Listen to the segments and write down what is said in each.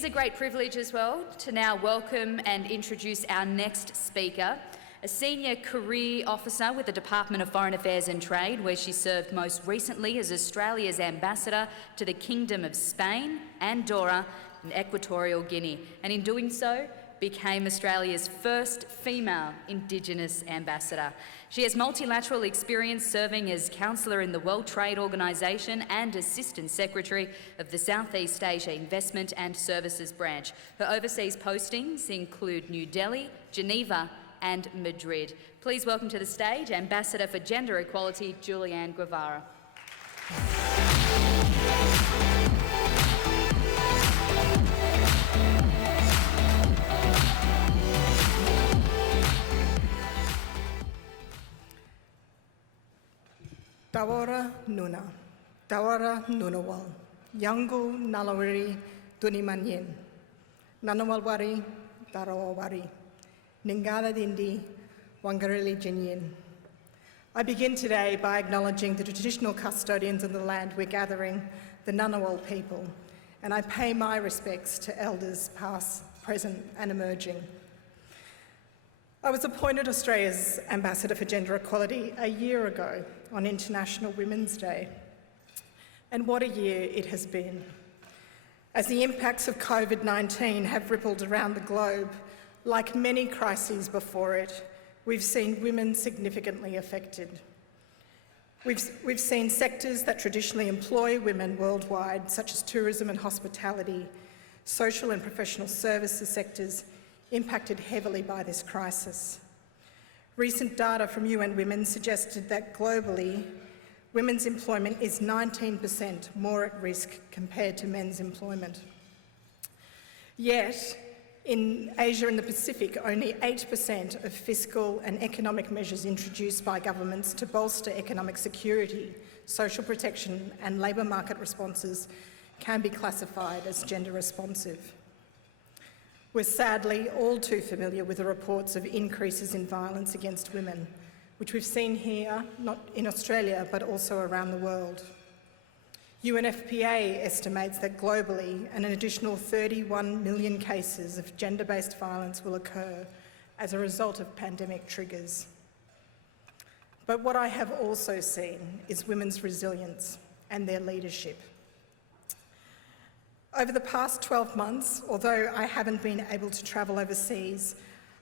is a great privilege as well to now welcome and introduce our next speaker, a senior career officer with the Department of Foreign Affairs and Trade, where she served most recently as Australia's ambassador to the Kingdom of Spain, Andorra and Equatorial Guinea, and in doing so became Australia's first female Indigenous ambassador. She has multilateral experience serving as Counsellor in the World Trade Organization and Assistant Secretary of the Southeast Asia Investment and Services Branch. Her overseas postings include New Delhi, Geneva and Madrid. Please welcome to the stage Ambassador for Gender Equality, Ms Guivarra. Tawara Nuna, Tawara Nunawal, Yangu Nalawari Dunimanyin, Nanawalwari, Tarawawari, Ningala Dindi, Wangarili Jinyin. I begin today by acknowledging the traditional custodians of the land we're gathering, the Ngunnawal people, and I pay my respects to elders past, present and emerging. I was appointed Australia's Ambassador for Gender Equality a year ago on International Women's Day. And what a year it has been. As the impacts of COVID-19 have rippled around the globe, like many crises before it, we've seen women significantly affected. We've seen sectors that traditionally employ women worldwide, such as tourism and hospitality, social and professional services sectors, impacted heavily by this crisis. Recent data from UN Women suggested that globally, women's employment is 19% more at risk compared to men's employment. Yet, in Asia and the Pacific, only 8% of fiscal and economic measures introduced by governments to bolster economic security, social protection and labour market responses can be classified as gender responsive. We're sadly all too familiar with the reports of increases in violence against women, which we've seen here, not in Australia, but also around the world. UNFPA estimates that globally an additional 31 million cases of gender-based violence will occur as a result of pandemic triggers. But what I have also seen is women's resilience and their leadership. Over the past 12 months, although I haven't been able to travel overseas,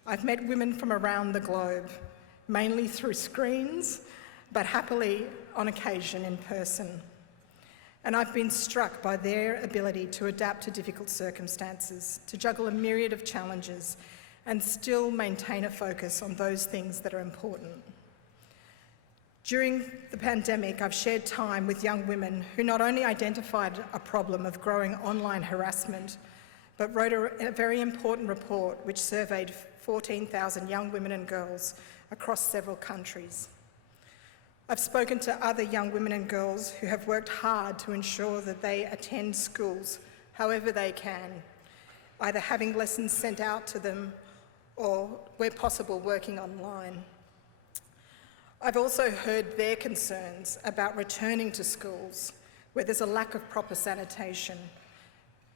I've met women from around the globe, mainly through screens, but happily on occasion in person. And I've been struck by their ability to adapt to difficult circumstances, to juggle a myriad of challenges and still maintain a focus on those things that are important. During the pandemic, I've shared time with young women who not only identified a problem of growing online harassment, but wrote a very important report which surveyed 14,000 young women and girls across several countries. I've spoken to other young women and girls who have worked hard to ensure that they attend schools however they can, either having lessons sent out to them or, where possible, working online. I've also heard their concerns about returning to schools where there's a lack of proper sanitation,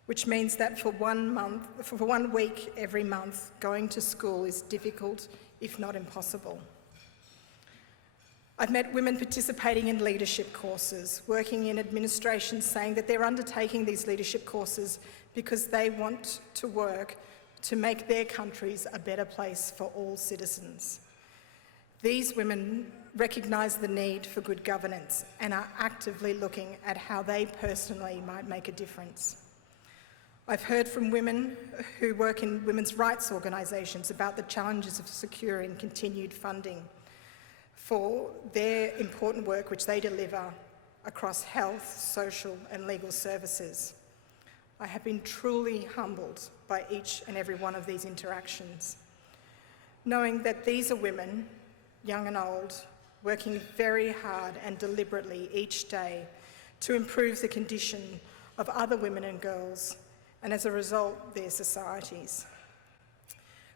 which means that for 1 week every month, going to school is difficult, if not impossible. I've met women participating in leadership courses, working in administration, saying that they're undertaking these leadership courses because they want to work to make their countries a better place for all citizens. These women recognise the need for good governance and are actively looking at how they personally might make a difference. I've heard from women who work in women's rights organisations about the challenges of securing continued funding for their important work which they deliver across health, social and legal services. I have been truly humbled by each and every one of these interactions, knowing that these are women, young and old, working very hard and deliberately each day to improve the condition of other women and girls, and as a result, their societies.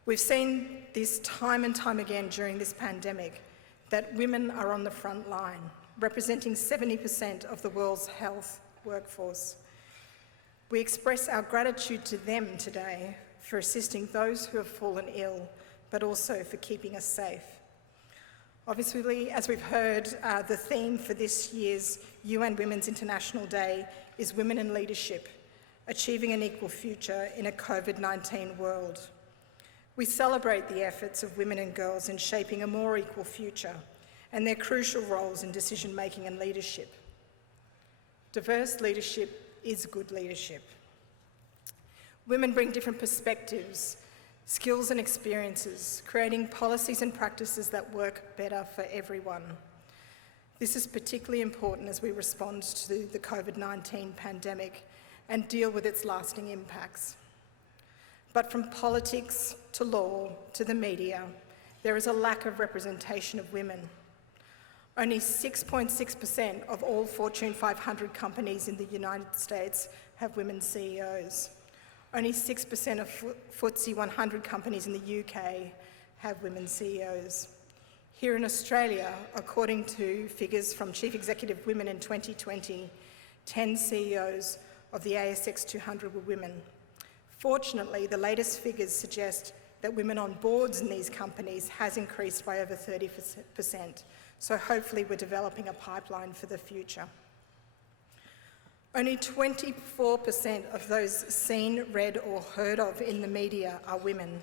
We've seen this time and time again during this pandemic, that women are on the front line, representing 70% of the world's health workforce. We express our gratitude to them today for assisting those who have fallen ill, but also for keeping us safe. Obviously, as we've heard, the theme for this year's UN Women's International Day is Women in Leadership, Achieving an Equal Future in a COVID-19 World. We celebrate the efforts of women and girls in shaping a more equal future and their crucial roles in decision-making and leadership. Diverse leadership is good leadership. Women bring different perspectives, skills and experiences, creating policies and practices that work better for everyone. This is particularly important as we respond to the COVID-19 pandemic and deal with its lasting impacts. But from politics to law to the media, there is a lack of representation of women. Only 6.6% of all Fortune 500 companies in the United States have women CEOs. Only 6% of FTSE 100 companies in the UK have women CEOs. Here in Australia, according to figures from Chief Executive Women in 2020, 10 CEOs of the ASX 200 were women. Fortunately, the latest figures suggest that women on boards in these companies has increased by over 30%, so hopefully we're developing a pipeline for the future. Only 24% of those seen, read or heard of in the media are women.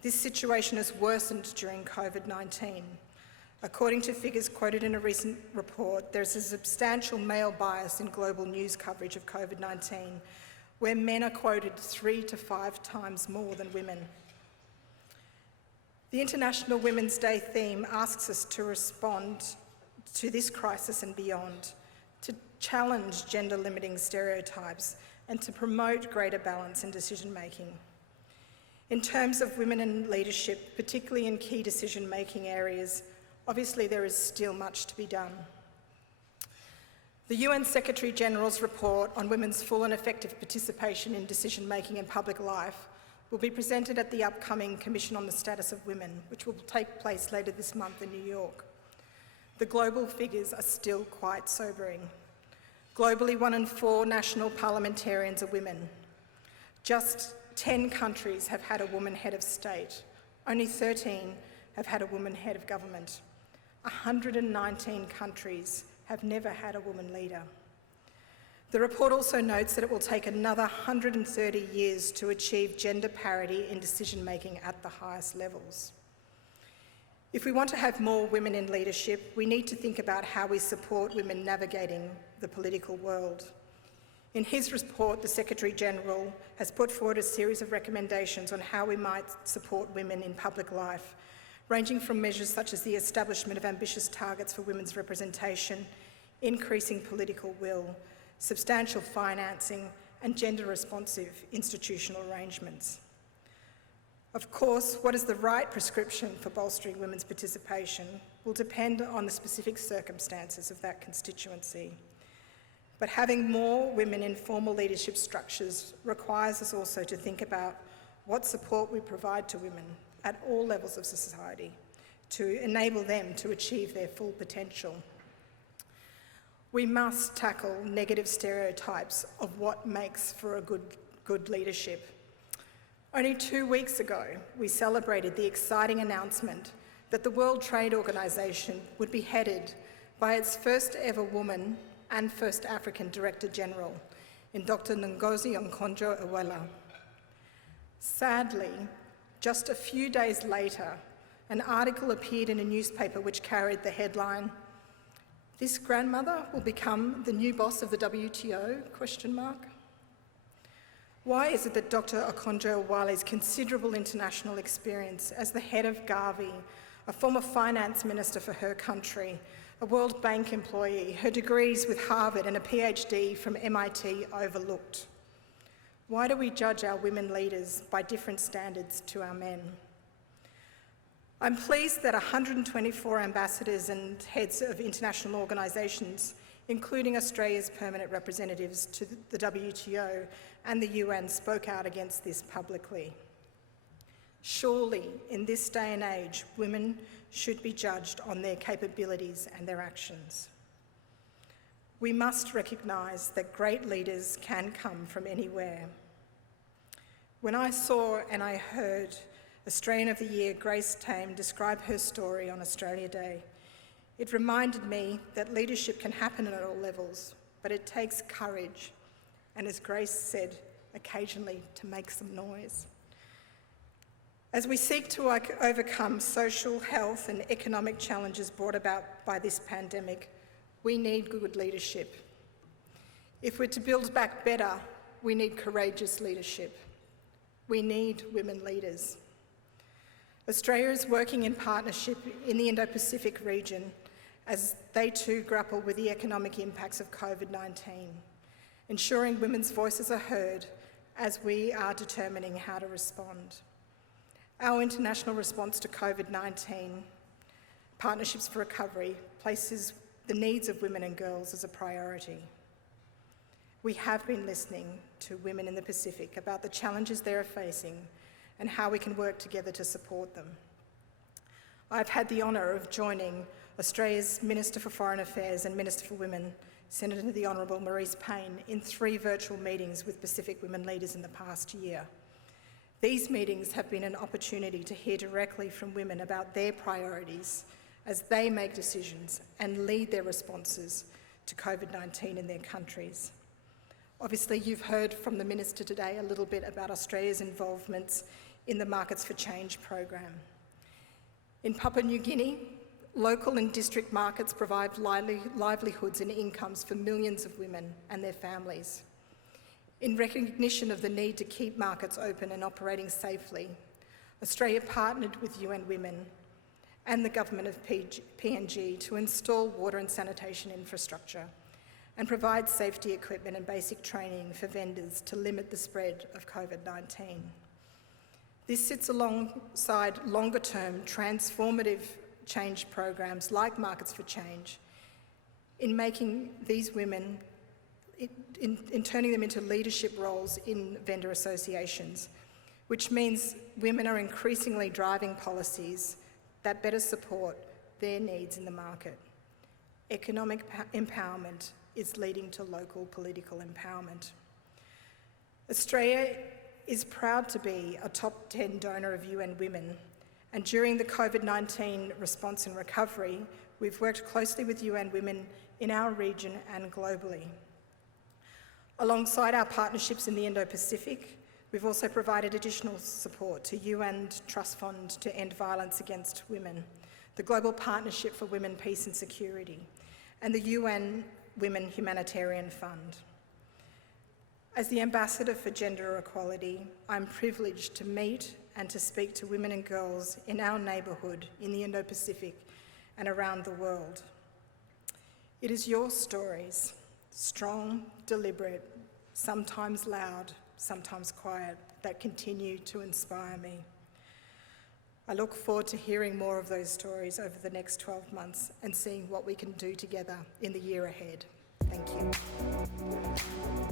This situation has worsened during COVID-19. According to figures quoted in a recent report, there's a substantial male bias in global news coverage of COVID-19, where men are quoted 3 to 5 times more than women. The International Women's Day theme asks us to respond to this crisis and beyond, to challenge gender-limiting stereotypes and to promote greater balance in decision-making. In terms of women in leadership, particularly in key decision-making areas, obviously there is still much to be done. The UN Secretary-General's report on women's full and effective participation in decision-making in public life will be presented at the upcoming Commission on the Status of Women, which will take place later this month in New York. The global figures are still quite sobering. Globally, 1 in 4 national parliamentarians are women. Just 10 countries have had a woman head of state. Only 13 have had a woman head of government. 119 countries have never had a woman leader. The report also notes that it will take another 130 years to achieve gender parity in decision-making at the highest levels. If we want to have more women in leadership, we need to think about how we support women navigating the political world. In his report, the Secretary-General has put forward a series of recommendations on how we might support women in public life, ranging from measures such as the establishment of ambitious targets for women's representation, increasing political will, substantial financing, and gender-responsive institutional arrangements. Of course, what is the right prescription for bolstering women's participation will depend on the specific circumstances of that constituency. But having more women in formal leadership structures requires us also to think about what support we provide to women at all levels of society to enable them to achieve their full potential. We must tackle negative stereotypes of what makes for a good leadership. Only 2 weeks ago, we celebrated the exciting announcement that the World Trade Organization would be headed by its first ever woman and first African Director General, in Dr. Ngozi Okonjo-Iweala. Sadly, just a few days later, an article appeared in a newspaper which carried the headline, "This grandmother will become the new boss of the WTO?" Why is it that Dr. Okonjo-Iweala's considerable international experience as the head of Gavi, a former finance minister for her country, a World Bank employee, her degrees with Harvard and a PhD from MIT overlooked? Why do we judge our women leaders by different standards to our men? I'm pleased that 124 ambassadors and heads of international organisations, including Australia's permanent representatives to the WTO and the UN, spoke out against this publicly. Surely, in this day and age, women should be judged on their capabilities and their actions. We must recognise that great leaders can come from anywhere. When I saw and I heard Australian of the Year Grace Tame describe her story on Australia Day, it reminded me that leadership can happen at all levels, but it takes courage, and as Grace said, occasionally to make some noise. As we seek to overcome social, health and economic challenges brought about by this pandemic, we need good leadership. If we're to build back better, we need courageous leadership. We need women leaders. Australia is working in partnership in the Indo-Pacific region as they too grapple with the economic impacts of COVID-19, ensuring women's voices are heard as we are determining how to respond. Our international response to COVID-19, Partnerships for Recovery, places the needs of women and girls as a priority. We have been listening to women in the Pacific about the challenges they are facing and how we can work together to support them. I've had the honour of joining Australia's Minister for Foreign Affairs and Minister for Women, Senator the Honourable Marise Payne, in 3 virtual meetings with Pacific women leaders in the past year. These meetings have been an opportunity to hear directly from women about their priorities as they make decisions and lead their responses to COVID-19 in their countries. Obviously, you've heard from the Minister today a little bit about Australia's involvements in the Markets for Change program. In Papua New Guinea, local and district markets provide livelihoods and incomes for millions of women and their families. In recognition of the need to keep markets open and operating safely, Australia partnered with UN Women and the government of PNG to install water and sanitation infrastructure and provide safety equipment and basic training for vendors to limit the spread of COVID-19. This sits alongside longer-term transformative change programs like Markets for Change in making these women, in turning them into leadership roles in vendor associations, which means women are increasingly driving policies that better support their needs in the market. Economic empowerment is leading to local political empowerment. Australia is proud to be a top 10 donor of UN Women, and during the COVID-19 response and recovery, we've worked closely with UN Women in our region and globally. Alongside our partnerships in the Indo-Pacific, we've also provided additional support to UN Trust Fund to End Violence Against Women, the Global Partnership for Women, Peace and Security, and the UN Women Humanitarian Fund. As the Ambassador for Gender Equality, I'm privileged to meet and to speak to women and girls in our neighbourhood in the Indo-Pacific and around the world. It is your stories, strong, deliberate, sometimes loud, sometimes quiet, that continue to inspire me. I look forward to hearing more of those stories over the next 12 months and seeing what we can do together in the year ahead. Thank you.